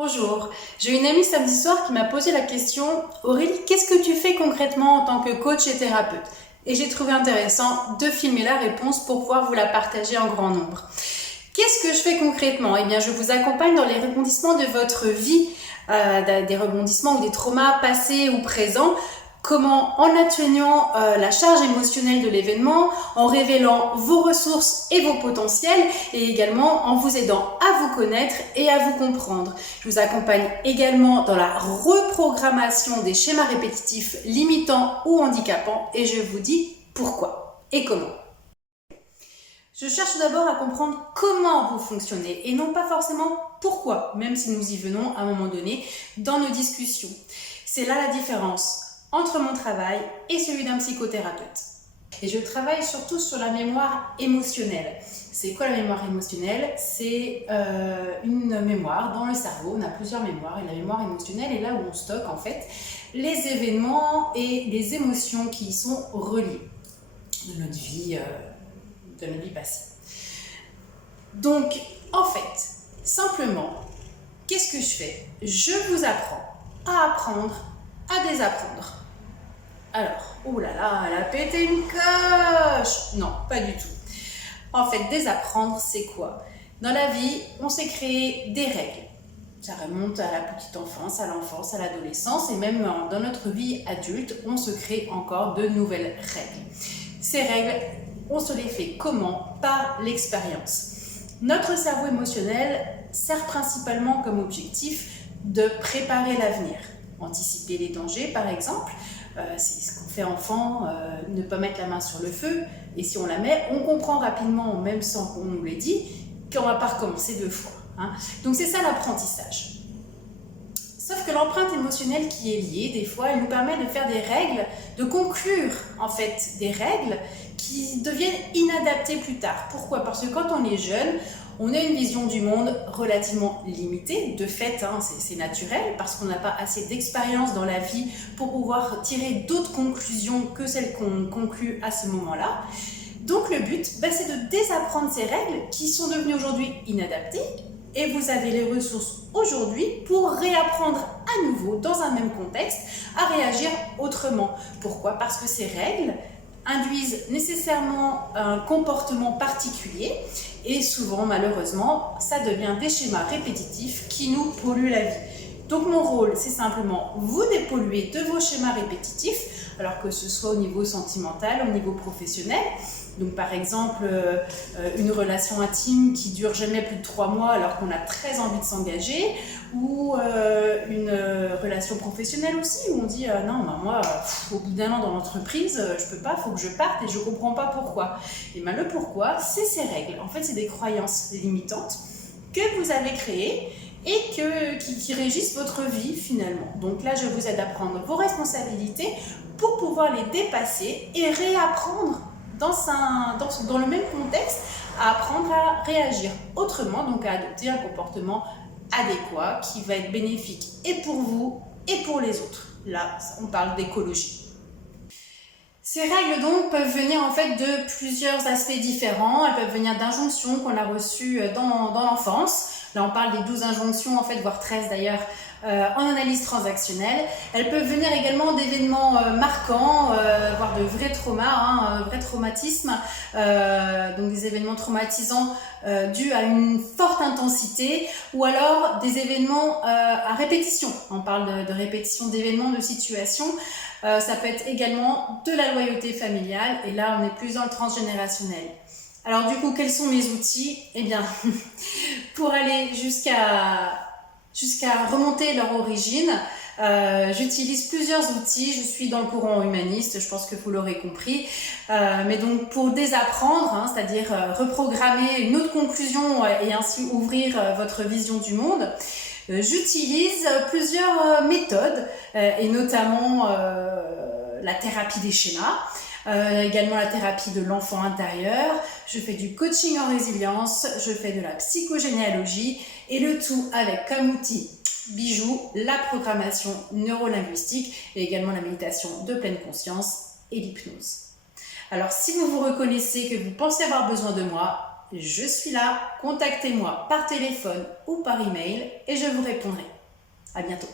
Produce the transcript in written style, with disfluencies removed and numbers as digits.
Bonjour, j'ai une amie samedi soir qui m'a posé la question « Aurélie, qu'est-ce que tu fais concrètement en tant que coach et thérapeute ?» Et j'ai trouvé intéressant de filmer la réponse pour pouvoir vous la partager en grand nombre. Qu'est-ce que je fais concrètement? Eh bien, je vous accompagne dans les rebondissements de votre vie, des rebondissements ou des traumas passés ou présents. Comment, en atténuant la charge émotionnelle de l'événement, en révélant vos ressources et vos potentiels, et également en vous aidant à vous connaître et à vous comprendre. Je vous accompagne également dans la reprogrammation des schémas répétitifs limitants ou handicapants, et je vous dis pourquoi et comment. Je cherche d'abord à comprendre comment vous fonctionnez et non pas forcément pourquoi, même si nous y venons à un moment donné dans nos discussions. C'est là la différence entre mon travail et celui d'un psychothérapeute. Et je travaille surtout sur la mémoire émotionnelle. C'est quoi la mémoire émotionnelle? C'est une mémoire dans le cerveau. On a plusieurs mémoires et la mémoire émotionnelle est là où on stocke en fait les événements et les émotions qui y sont reliées de notre vie passée. Donc, en fait, simplement, qu'est-ce que je fais? Je vous apprends à apprendre, à désapprendre. Alors, oh là là, elle a pété une coche! Non, pas du tout. En fait, désapprendre, c'est quoi? Dans la vie, on s'est créé des règles. Ça remonte à la petite enfance, à l'enfance, à l'adolescence et même dans notre vie adulte, on se crée encore de nouvelles règles. Ces règles, on se les fait comment? Par l'expérience. Notre cerveau émotionnel sert principalement comme objectif de préparer l'avenir. Anticiper les dangers, par exemple, c'est ce qu'on fait enfant, ne pas mettre la main sur le feu. Et si on la met, on comprend rapidement, même sans qu'on nous l'ait dit, qu'on ne va pas recommencer deux fois. Donc c'est ça l'apprentissage. Sauf que l'empreinte émotionnelle qui est liée, des fois, elle nous permet de faire des règles, de conclure en fait des règles qui deviennent inadaptées plus tard. Pourquoi? Parce que quand on est jeune, on a une vision du monde relativement limitée. De fait, c'est naturel parce qu'on n'a pas assez d'expérience dans la vie pour pouvoir tirer d'autres conclusions que celles qu'on conclut à ce moment-là. Donc le but, c'est de désapprendre ces règles qui sont devenues aujourd'hui inadaptées. Et vous avez les ressources aujourd'hui pour réapprendre à nouveau, dans un même contexte, à réagir autrement. Pourquoi? Parce que ces règles induisent nécessairement un comportement particulier et souvent, malheureusement, ça devient des schémas répétitifs qui nous polluent la vie. Donc mon rôle, c'est simplement vous dépolluer de vos schémas répétitifs, alors que ce soit au niveau sentimental, au niveau professionnel. Donc par exemple, une relation intime qui dure jamais plus de 3 mois alors qu'on a très envie de s'engager, ou une relation professionnelle aussi où on dit non, moi, au bout d'un an dans l'entreprise, je peux pas, il faut que je parte et je comprends pas pourquoi. Et le pourquoi, c'est ces règles. En fait, c'est des croyances limitantes que vous avez créées et qui régissent votre vie finalement. Donc là, je vous aide à prendre vos responsabilités pour pouvoir les dépasser et réapprendre dans le même contexte, à apprendre à réagir autrement, donc à adopter un comportement adéquat qui va être bénéfique et pour vous et pour les autres. Là, on parle d'écologie. Ces règles donc peuvent venir en fait de plusieurs aspects différents. Elles peuvent venir d'injonctions qu'on a reçues dans l'enfance. Là, on parle des 12 injonctions, en fait, voire 13 d'ailleurs, en analyse transactionnelle. Elles peuvent venir également d'événements marquants, voire de vrais traumas, vrais traumatismes, donc des événements traumatisants dus à une forte intensité, ou alors des événements à répétition. On parle de répétition d'événements, de situations. Ça peut être également de la loyauté familiale, et là on est plus dans le transgénérationnel. Alors du coup, quels sont mes outils? Eh bien, pour aller jusqu'à remonter leur origine, j'utilise plusieurs outils. Je suis dans le courant humaniste, je pense que vous l'aurez compris. Mais donc pour désapprendre, c'est-à-dire reprogrammer une autre conclusion et ainsi ouvrir votre vision du monde, j'utilise plusieurs méthodes et notamment la thérapie des schémas. Également la thérapie de l'enfant intérieur, je fais du coaching en résilience, je fais de la psychogénéalogie et le tout avec comme outil bijou la programmation neurolinguistique et également la méditation de pleine conscience et l'hypnose. Alors si vous vous reconnaissez, que vous pensez avoir besoin de moi, je suis là. Contactez-moi par téléphone ou par email et je vous répondrai. À bientôt.